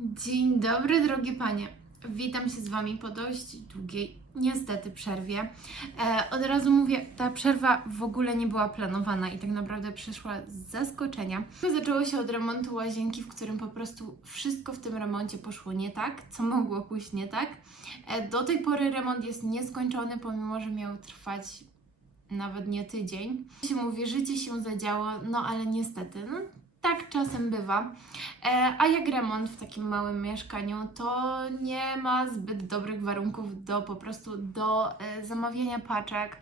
Dzień dobry, drogie panie. Witam się z wami po dość długiej, niestety, przerwie. E, od razu mówię, ta przerwa w ogóle nie była planowana i tak naprawdę przyszła z zaskoczenia. Zaczęło się od remontu łazienki, w którym po prostu wszystko w tym remoncie poszło nie tak, co mogło pójść nie tak. E, do tej pory remont jest nieskończony, pomimo że miał trwać nawet nie tydzień. Się mówi, życie się zadziało, no ale niestety, no tak czasem bywa. E, a jak remont w takim małym mieszkaniu, to nie ma zbyt dobrych warunków do po prostu do e, zamawiania paczek.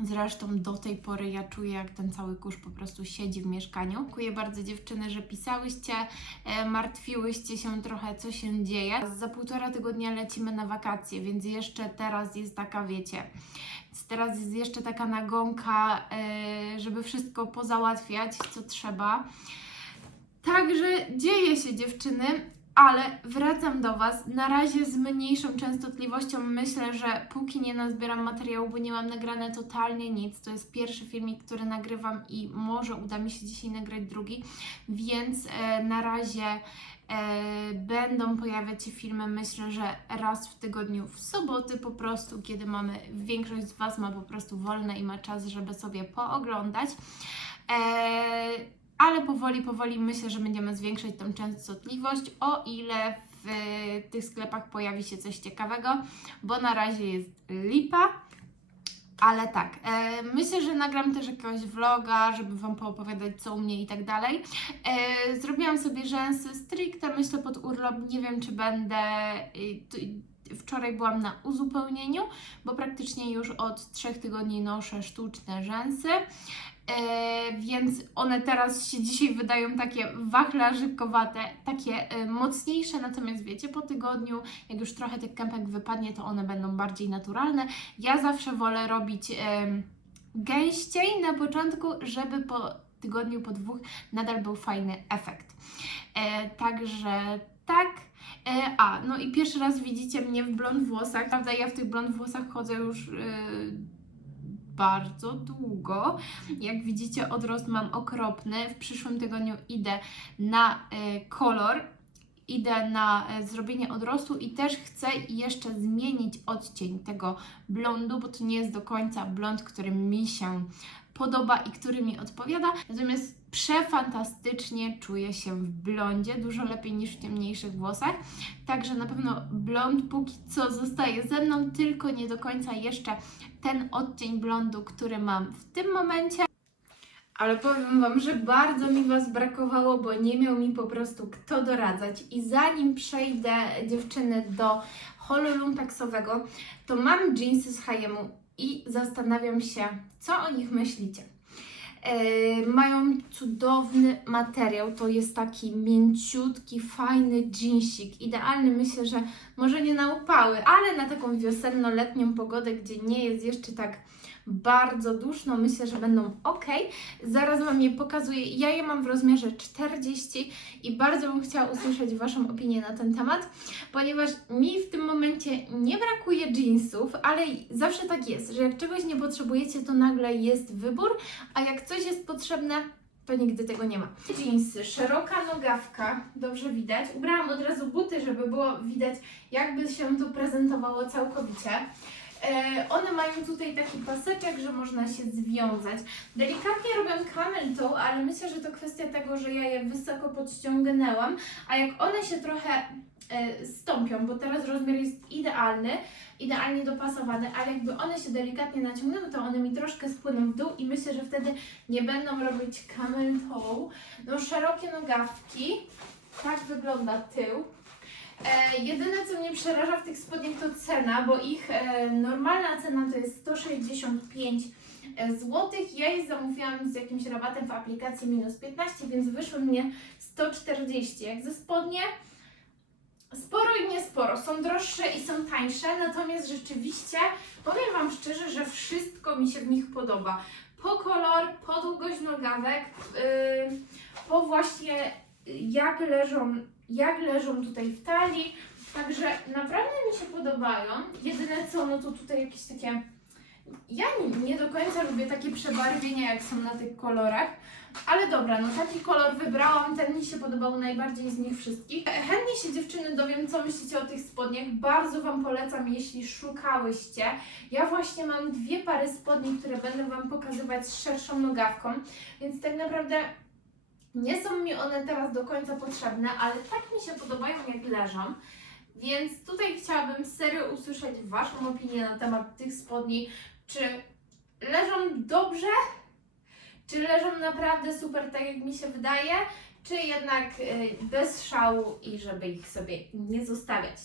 Zresztą do tej pory ja czuję, jak ten cały kurz po prostu siedzi w mieszkaniu. Dziękuję bardzo dziewczyny, że pisałyście, e, martwiłyście się trochę, co się dzieje. Za półtora tygodnia lecimy na wakacje, więc jeszcze teraz jest taka, wiecie, teraz jest jeszcze taka nagonka, żeby wszystko pozałatwiać, co trzeba. Także dzieje się dziewczyny, ale wracam do Was. Na razie z mniejszą częstotliwością. Myślę, że póki nie nazbieram materiału, bo nie mam nagrane totalnie nic. To jest pierwszy filmik, który nagrywam i może uda mi się dzisiaj nagrać drugi, więc e, na razie e, będą pojawiać się filmy. Myślę, że raz w tygodniu w soboty po prostu, kiedy mamy większość z Was ma po prostu wolne i ma czas, żeby sobie pooglądać. E, ale powoli, powoli myślę, że będziemy zwiększać tą częstotliwość, o ile w tych sklepach pojawi się coś ciekawego, bo na razie jest lipa. Ale tak, e, myślę, że nagram też jakiegoś vloga, żeby Wam poopowiadać co u mnie i tak dalej. E, zrobiłam sobie rzęsy stricte, myślę pod urlop, nie wiem czy będę... Tu- Wczoraj byłam na uzupełnieniu, bo praktycznie już od trzech tygodni noszę sztuczne rzęsy. E, więc one teraz się dzisiaj wydają takie wachlarzykowate, takie e, mocniejsze, natomiast wiecie, po tygodniu, jak już trochę tych kępek wypadnie, to one będą bardziej naturalne. Ja zawsze wolę robić gęściej na początku, żeby po tygodniu, po dwóch nadal był fajny efekt. E, także tak. A, no i pierwszy raz widzicie mnie w blond włosach. Prawda, ja w tych blond włosach chodzę już bardzo długo. Jak widzicie, odrost mam okropny. W przyszłym tygodniu idę na e, kolor. Idę na e, zrobienie odrostu i też chcę jeszcze zmienić odcień tego blondu, bo to nie jest do końca blond, który mi się podoba i który mi odpowiada. Natomiast przefantastycznie czuję się w blondzie, dużo lepiej niż w ciemniejszych włosach. Także na pewno blond póki co zostaje ze mną, tylko nie do końca jeszcze ten odcień blondu, który mam w tym momencie. Ale powiem Wam, że bardzo mi Was brakowało, bo nie miał mi po prostu kto doradzać. I zanim przejdę, dziewczyny, do holu lumpeksowego, to mam jeansy z H&M i zastanawiam się, co o nich myślicie. E, mają cudowny materiał, to jest taki mięciutki, fajny jeansik, idealny myślę, że może nie na upały, ale na taką wiosenno-letnią pogodę, gdzie nie jest jeszcze tak bardzo duszno, myślę, że będą ok. Zaraz Wam je pokazuję. Ja je mam w rozmiarze 40 i bardzo bym chciała usłyszeć Waszą opinię na ten temat, ponieważ mi w tym momencie nie brakuje jeansów, ale zawsze tak jest, że jak czegoś nie potrzebujecie, to nagle jest wybór, a jak coś jest potrzebne, to nigdy tego nie ma. Jeansy, szeroka nogawka, dobrze widać. Ubrałam od razu buty, żeby było widać, jakby się to prezentowało całkowicie. E, one mają tutaj taki paseczek, że można się związać. Delikatnie robią camel toe, ale myślę, że to kwestia tego, że ja je wysoko podciągnęłam, a jak one się trochę e, stąpią, bo teraz rozmiar jest idealny, idealnie dopasowany, ale jakby one się delikatnie naciągną, to one mi troszkę spłyną w dół i myślę, że wtedy nie będą robić camel toe. No szerokie nogawki, tak wygląda tył. E, jedyne co mnie przeraża w tych spodniach to cena, bo ich e, normalna cena to jest 165 zł. Ja je zamówiłam z jakimś rabatem w aplikacji minus 15, więc wyszły mnie 140. Jak ze spodnie sporo i niesporo. Są droższe i są tańsze, natomiast rzeczywiście powiem Wam szczerze, że wszystko mi się w nich podoba. Po kolor, po długość nogawek, yy, po właśnie jak leżą, jak leżą tutaj w talii. Także naprawdę mi się podobają. Jedyne co, no to tutaj jakieś takie Ja nie, do końca lubię takie przebarwienia, jak są na tych kolorach. Ale dobra, no taki kolor wybrałam, ten mi się podobał najbardziej z nich wszystkich. Chętnie się dziewczyny dowiem, co myślicie o tych spodniach. Bardzo Wam polecam, jeśli szukałyście. Ja właśnie mam dwie pary spodni, które będę Wam pokazywać z szerszą nogawką, więc tak naprawdę nie są mi one teraz do końca potrzebne, ale tak mi się podobają, jak leżą. Więc tutaj chciałabym serio usłyszeć Waszą opinię na temat tych spodni. Czy leżą dobrze? Czy leżą naprawdę super, tak jak mi się wydaje? Czy jednak y, bez szału i żeby ich sobie nie zostawiać?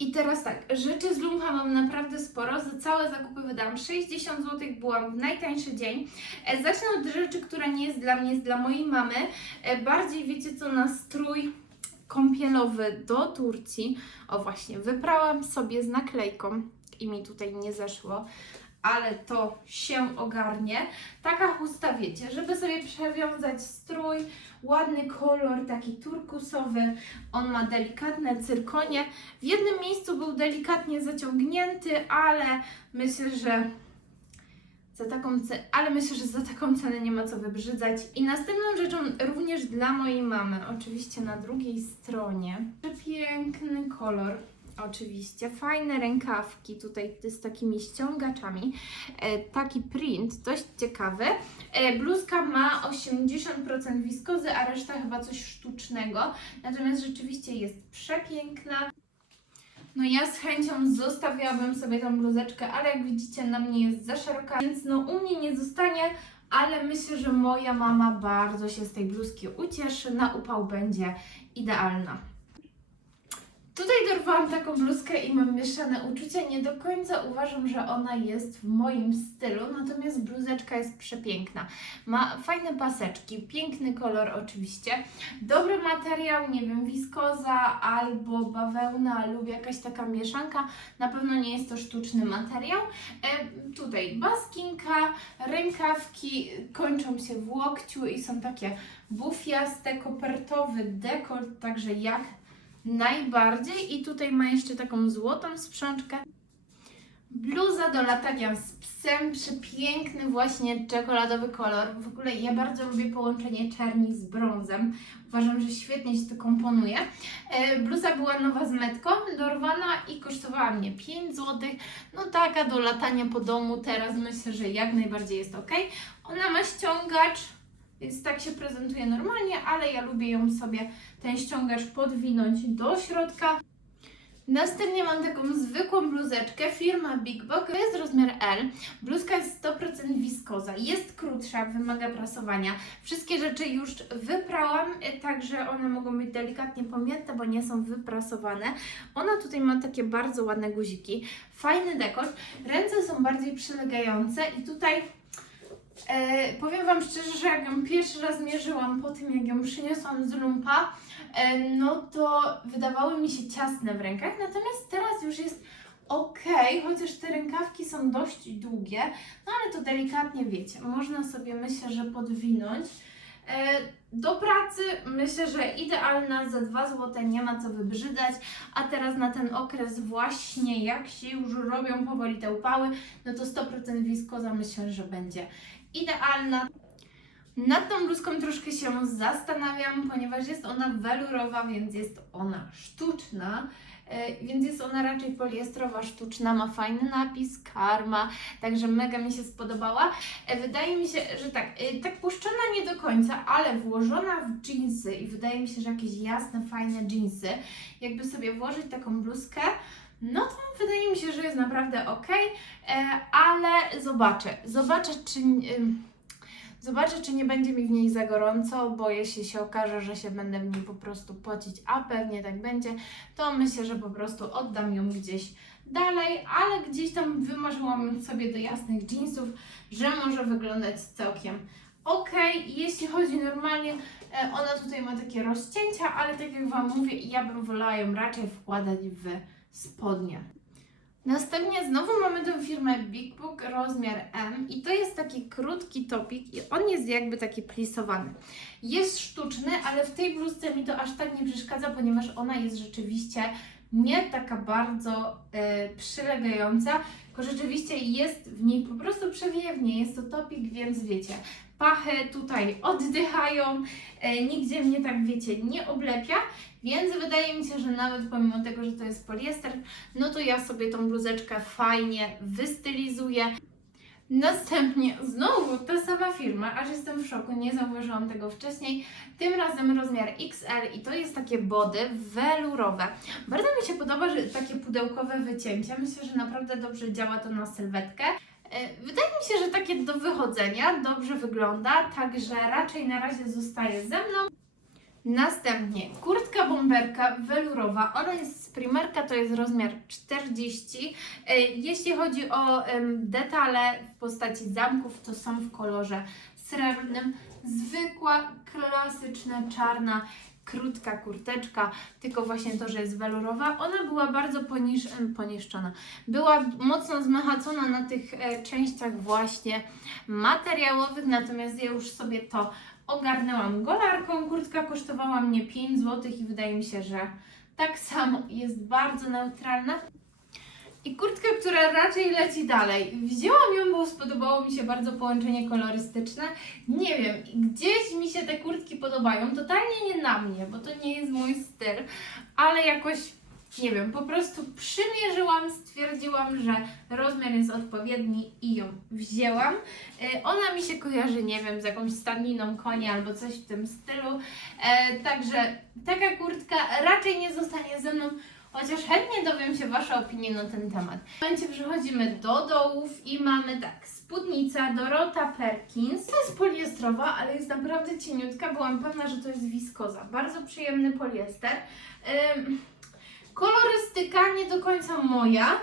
I teraz tak, rzeczy z Lumpa mam naprawdę sporo. Za całe zakupy wydałam 60 zł, byłam w najtańszy dzień. E, zacznę od rzeczy, która nie jest dla mnie, jest dla mojej mamy. E, bardziej wiecie co, na strój kąpielowy do Turcji. O właśnie, wyprałam sobie z naklejką i mi tutaj nie zeszło, ale to się ogarnie. Taka chusta, wiecie, żeby sobie przewiązać strój, ładny kolor, taki turkusowy. On ma delikatne cyrkonie. W jednym miejscu był delikatnie zaciągnięty, ale myślę, że za taką ale myślę, że za taką cenę nie ma co wybrzydzać. I następną rzeczą również dla mojej mamy, oczywiście na drugiej stronie, piękny kolor. Oczywiście, fajne rękawki tutaj z takimi ściągaczami. E, taki print, dość ciekawy. E, bluzka ma 80% wiskozy, a reszta chyba coś sztucznego. Natomiast rzeczywiście jest przepiękna. No ja z chęcią zostawiałabym sobie tą bluzeczkę, ale jak widzicie na mnie jest za szeroka, więc no u mnie nie zostanie, ale myślę, że moja mama bardzo się z tej bluzki ucieszy, na upał będzie idealna. Tutaj dorwałam taką bluzkę i mam mieszane uczucia. Nie do końca uważam, że ona jest w moim stylu, natomiast bluzeczka jest przepiękna. Ma fajne paseczki, piękny kolor oczywiście, dobry materiał, nie wiem, wiskoza albo bawełna lub jakaś taka mieszanka. Na pewno nie jest to sztuczny materiał. E, tutaj baskinka, rękawki kończą się w łokciu i są takie bufiaste, kopertowy dekor, także jak najbardziej. I tutaj ma jeszcze taką złotą sprzączkę. Bluza do latania z psem, przepiękny właśnie czekoladowy kolor. W ogóle ja bardzo lubię połączenie czerni z brązem. Uważam, że świetnie się to komponuje. E, Bluza była nowa z metką, dorwana i kosztowała mnie 5 zł. No taka do latania po domu teraz myślę, że jak najbardziej jest ok. Ona ma ściągacz, więc tak się prezentuje normalnie, ale ja lubię ją sobie ten ściągacz podwinąć do środka. Następnie mam taką zwykłą bluzeczkę, firma Big Box, to jest rozmiar L. Bluzka jest 100% wiskoza, jest krótsza, wymaga prasowania. Wszystkie rzeczy już wyprałam, także one mogą być delikatnie pomięte, bo nie są wyprasowane. Ona tutaj ma takie bardzo ładne guziki, fajny dekor, ręce są bardziej przylegające i tutaj E, powiem Wam szczerze, że jak ją pierwszy raz mierzyłam po tym, jak ją przyniosłam z lumpa, e, no to wydawały mi się ciasne w rękach, natomiast teraz już jest ok, chociaż te rękawki są dość długie, no ale to delikatnie wiecie, można sobie myślę, że podwinąć. E, do pracy myślę, że idealna, za 2 zł nie ma co wybrzydzać, a teraz na ten okres właśnie jak się już robią powoli te upały, no to 100% wiskoza myślę, że będzie idealna. Nad tą bluzką troszkę się zastanawiam, ponieważ jest ona welurowa, więc jest ona sztuczna. e, Więc jest ona raczej poliestrowa, sztuczna, ma fajny napis, karma, także mega mi się spodobała. E, Wydaje mi się, że tak, e, tak puszczona nie do końca, ale włożona w dżinsy i wydaje mi się, że jakieś jasne, fajne dżinsy, jakby sobie włożyć taką bluzkę, no to wydaje mi się, że jest naprawdę ok, ale zobaczę, zobaczę czy... Zobaczę, czy nie będzie mi w niej za gorąco, bo jeśli się okaże, że się będę w niej po prostu pocić, a pewnie tak będzie, to myślę, że po prostu oddam ją gdzieś dalej, ale gdzieś tam wymarzyłam sobie do jasnych jeansów, że może wyglądać całkiem ok. Jeśli chodzi normalnie, e, ona tutaj ma takie rozcięcia, ale tak jak Wam mówię, ja bym wolała ją raczej wkładać w spodnie. Następnie znowu mamy tę firmę Big Book rozmiar M i to jest taki krótki topik i on jest jakby taki plisowany. Jest sztuczny, ale w tej bluzce mi to aż tak nie przeszkadza, ponieważ ona jest rzeczywiście nie taka bardzo e, przylegająca, tylko rzeczywiście jest w niej po prostu przewiewnie. Jest to topik, więc wiecie, pachy tutaj oddychają, e, nigdzie mnie tak wiecie nie oblepia, więc wydaje mi się, że nawet pomimo tego, że to jest poliester, no to ja sobie tą bluzeczkę fajnie wystylizuję. Następnie znowu ta sama firma, aż jestem w szoku, nie zauważyłam tego wcześniej. Tym razem rozmiar XL i to jest takie body welurowe. Bardzo mi się podoba, że takie pudełkowe wycięcie. Myślę, że naprawdę dobrze działa to na sylwetkę. E, Wydaje mi się, że takie do wychodzenia dobrze wygląda, także raczej na razie zostaje ze mną. Następnie kurtka bomberka welurowa, ona jest z Primarka, to jest rozmiar 40. E, Jeśli chodzi o detale w postaci zamków, to są w kolorze srebrnym. Zwykła, klasyczna, czarna, krótka kurteczka, tylko właśnie to, że jest welurowa. Ona była bardzo ponisz, em, poniszczona. Była mocno zmachacona na tych e, częściach właśnie materiałowych, natomiast ja już sobie to ogarnęłam golarką. Kurtka kosztowała mnie 5 zł i wydaje mi się, że tak samo jest bardzo neutralna. I kurtkę, która raczej leci dalej. Wzięłam ją, bo spodobało mi się bardzo połączenie kolorystyczne. Nie wiem, gdzieś mi się te kurtki podobają, totalnie nie na mnie, bo to nie jest mój styl, ale jakoś, nie wiem, po prostu przymierzyłam, stwierdziłam, że rozmiar jest odpowiedni i ją wzięłam. E, Ona mi się kojarzy, nie wiem, z jakąś stadniną konia albo coś w tym stylu. E, także taka kurtka raczej nie zostanie ze mną, chociaż chętnie dowiem się Wasze opinie na ten temat. W momencie przechodzimy do dołów i mamy tak, spódnica Dorota Perkins. To jest poliestrowa, ale jest naprawdę cieniutka. Byłam pewna, że to jest wiskoza. Bardzo przyjemny poliester. Ym, kolorystyka nie do końca moja.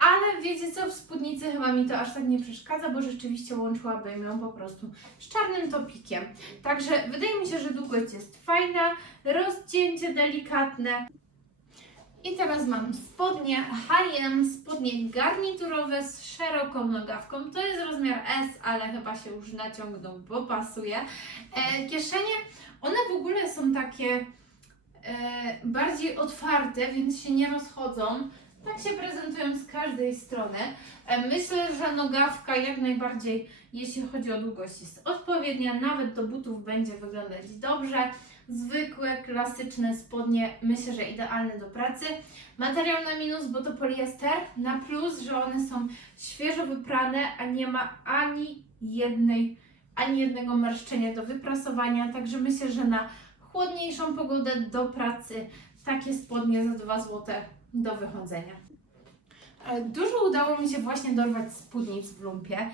Ale wiecie co, w spódnicy chyba mi to aż tak nie przeszkadza, bo rzeczywiście łączyłabym ją po prostu z czarnym topikiem. Także wydaje mi się, że długość jest fajna, rozcięcie delikatne. I teraz mam spodnie H&M, spodnie garniturowe z szeroką nogawką. To jest rozmiar S, ale chyba się już naciągną, bo pasuje. E, kieszenie, one w ogóle są takie e, bardziej otwarte, więc się nie rozchodzą. Tak się prezentują z każdej strony. E, Myślę, że nogawka jak najbardziej, jeśli chodzi o długość, jest odpowiednia. Nawet do butów będzie wyglądać dobrze. Zwykłe, klasyczne spodnie, myślę, że idealne do pracy. Materiał na minus, bo to poliester. Na plus, że one są świeżo wyprane, a nie ma ani jednej, ani jednego marszczenia do wyprasowania. Także myślę, że na chłodniejszą pogodę do pracy takie spodnie za 2 zł do wychodzenia. Ale Dużo udało mi się właśnie dorwać spódnic w lumpie.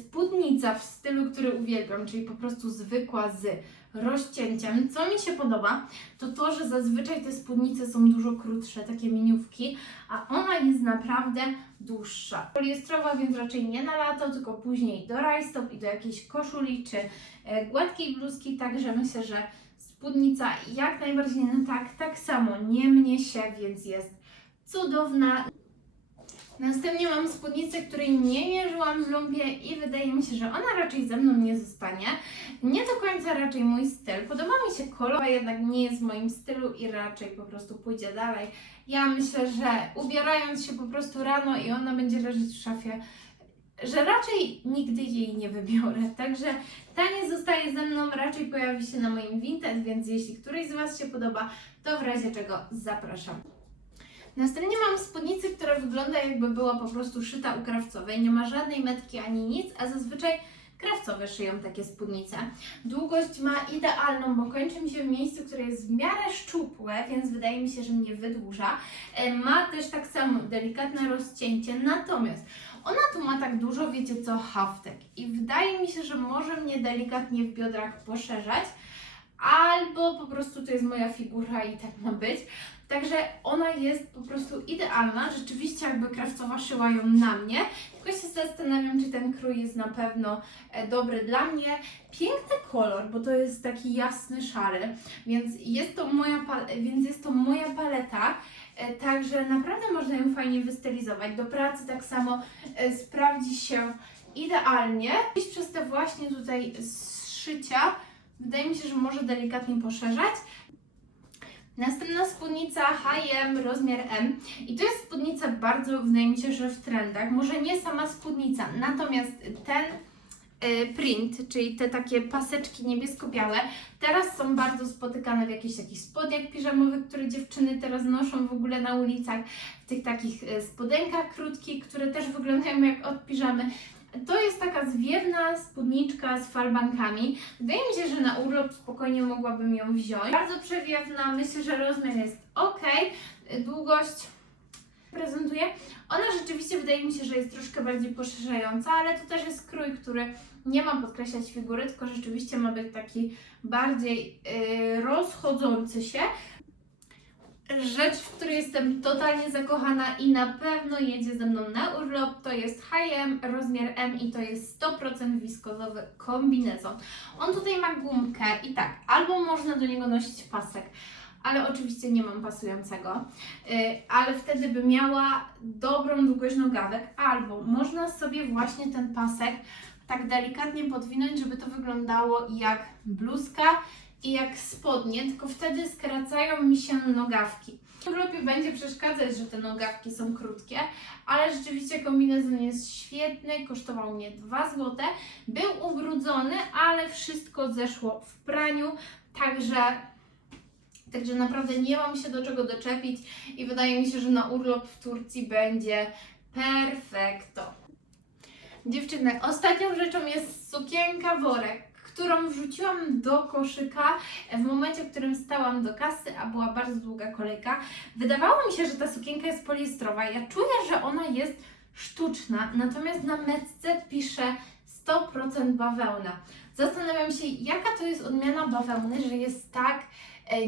Spódnica w stylu, który uwielbiam, czyli po prostu zwykła z rozcięciem. Co mi się podoba, to to, że zazwyczaj te spódnice są dużo krótsze, takie miniówki, a ona jest naprawdę dłuższa. Poliestrowa, więc raczej nie na lato, tylko później do rajstop i do jakiejś koszuli czy e, gładkiej bluzki, także myślę, że spódnica jak najbardziej na tak, tak samo nie mnie się, więc jest cudowna. Następnie mam spódnicę, której nie mierzyłam w lumpie i wydaje mi się, że ona raczej ze mną nie zostanie. Nie do końca raczej mój styl. Podoba mi się kolor, jednak nie jest w moim stylu i raczej po prostu pójdzie dalej. Ja myślę, że ubierając się po prostu rano i ona będzie leżeć w szafie, że raczej nigdy jej nie wybiorę. Także ta nie zostaje ze mną, raczej pojawi się na moim Vinted, więc jeśli któryś z Was się podoba, to w razie czego zapraszam. Następnie mam spódnicę, która wygląda jakby była po prostu szyta u krawcowej. Nie ma żadnej metki ani nic, a zazwyczaj krawcowe szyją takie spódnice. Długość ma idealną, bo kończy mi się w miejscu, które jest w miarę szczupłe, więc wydaje mi się, że mnie wydłuża. E, Ma też tak samo delikatne rozcięcie, natomiast ona tu ma tak dużo, wiecie co, haftek. I wydaje mi się, że może mnie delikatnie w biodrach poszerzać, albo po prostu to jest moja figura i tak ma być. Także ona jest po prostu idealna. Rzeczywiście jakby krawcowa szyła ją na mnie. Tylko się zastanawiam, czy ten krój jest na pewno e, dobry dla mnie. Piękny kolor, bo to jest taki jasny, szary, więc jest to moja, więc jest to moja paleta. E, Także naprawdę można ją fajnie wystylizować. Do pracy tak samo e, sprawdzi się idealnie. Iść przez te właśnie tutaj zszycia, wydaje mi się, że może delikatnie poszerzać. Następna spódnica H&M rozmiar M i to jest spódnica bardzo, wydaje mi się, że w trendach. Może nie sama spódnica, natomiast ten y, print, czyli te takie paseczki niebiesko-białe, teraz są bardzo spotykane w jakichś takich spodniach piżamowych, które dziewczyny teraz noszą w ogóle na ulicach, w tych takich y, spodenkach krótkich, które też wyglądają jak od piżamy. To jest taka zwiewna spódniczka z falbankami. Wydaje mi się, że na urlop spokojnie mogłabym ją wziąć. Bardzo przewiewna, myślę, że rozmiar jest ok. Długość prezentuje. Ona rzeczywiście wydaje mi się, że jest troszkę bardziej poszerzająca, ale to też jest krój, który nie ma podkreślać figury, tylko rzeczywiście ma być taki bardziej yy, rozchodzący się. Rzecz, w której jestem totalnie zakochana i na pewno jedzie ze mną na urlop, to jest H&M rozmiar M i to jest 100% wiskozowy kombinezon. On tutaj ma gumkę i tak, albo można do niego nosić pasek, ale oczywiście nie mam pasującego, yy, ale wtedy by miała dobrą długość nogawek, albo można sobie właśnie ten pasek tak delikatnie podwinąć, żeby to wyglądało jak bluzka i jak spodnie, tylko wtedy skracają mi się nogawki. W urlopie będzie przeszkadzać, że te nogawki są krótkie, ale rzeczywiście kombinezon jest świetny, kosztował mnie 2 zł, był ubrudzony, ale wszystko zeszło w praniu, także Także naprawdę nie mam się do czego doczepić i wydaje mi się, że na urlop w Turcji będzie perfekto. Dziewczyny, ostatnią rzeczą jest sukienka worek, którą wrzuciłam do koszyka w momencie, w którym stałam do kasy, a była bardzo długa kolejka. Wydawało mi się, że ta sukienka jest poliestrowa. Ja czuję, że ona jest sztuczna, natomiast na metce pisze 100% bawełna. Zastanawiam się, jaka to jest odmiana bawełny, że jest tak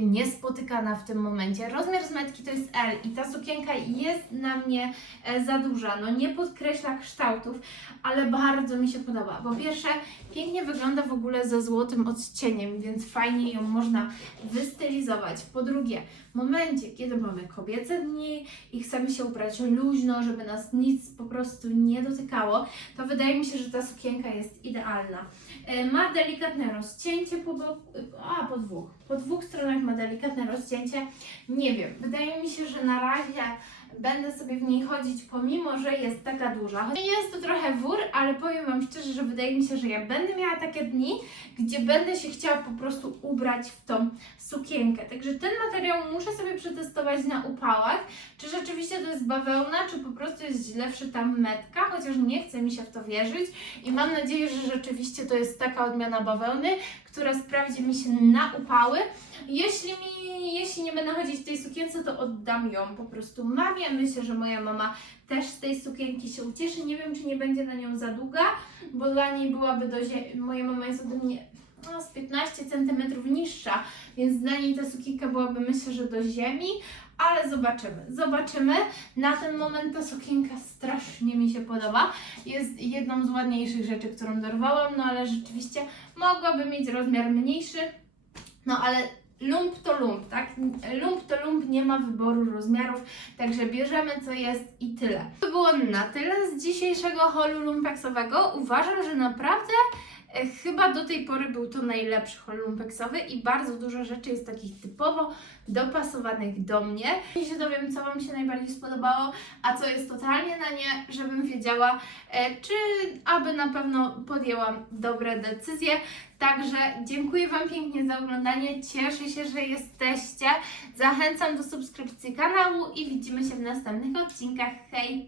niespotykana w tym momencie. Rozmiar z metki to jest L i ta sukienka jest na mnie e, za duża. No nie podkreśla kształtów, ale bardzo mi się podoba. Po pierwsze, pięknie wygląda w ogóle ze złotym odcieniem, więc fajnie ją można wystylizować. Po drugie, w momencie, kiedy mamy kobiece dni i chcemy się ubrać luźno, żeby nas nic po prostu nie dotykało, to wydaje mi się, że ta sukienka jest idealna. E, Ma delikatne rozcięcie po boku, a po dwóch, po dwóch stronach ma delikatne rozcięcie. Nie wiem, wydaje mi się, że na razie będę sobie w niej chodzić, pomimo że jest taka duża. Jest to trochę wór, ale powiem Wam szczerze, że wydaje mi się, że ja będę miała takie dni, gdzie będę się chciała po prostu ubrać w tą sukienkę. Także ten materiał muszę sobie przetestować na upałach, czy rzeczywiście to jest bawełna, czy po prostu jest źle wszyta metka, chociaż nie chce mi się w to wierzyć i mam nadzieję, że rzeczywiście to jest taka odmiana bawełny, która sprawdzi mi się na upały. Jeśli, mi, jeśli nie będę chodzić w tej sukience, to oddam ją po prostu mamie. Myślę, że moja mama też z tej sukienki się ucieszy. Nie wiem, czy nie będzie na nią za długa, bo dla niej byłaby do ziemi. Moja mama jest ode mnie no, z 15 cm niższa, więc dla niej ta sukienka byłaby myślę, że do ziemi, ale zobaczymy. Zobaczymy. Na ten moment ta sukienka strasznie mi się podoba. Jest jedną z ładniejszych rzeczy, którą dorwałam, no ale rzeczywiście mogłaby mieć rozmiar mniejszy. No ale lump to lump, tak? Lump to lump, nie ma wyboru rozmiarów, także bierzemy co jest i tyle. To było na tyle z dzisiejszego holu lumpeksowego. Uważam, że naprawdę chyba do tej pory był to najlepszy hol lumpeksowy i bardzo dużo rzeczy jest takich typowo dopasowanych do mnie. I się dowiem, co Wam się najbardziej spodobało, a co jest totalnie na nie, żebym wiedziała, e, czy aby na pewno podjęłam dobre decyzje. Także dziękuję Wam pięknie za oglądanie. Cieszę się, że jesteście. Zachęcam do subskrypcji kanału i widzimy się w następnych odcinkach. Hej!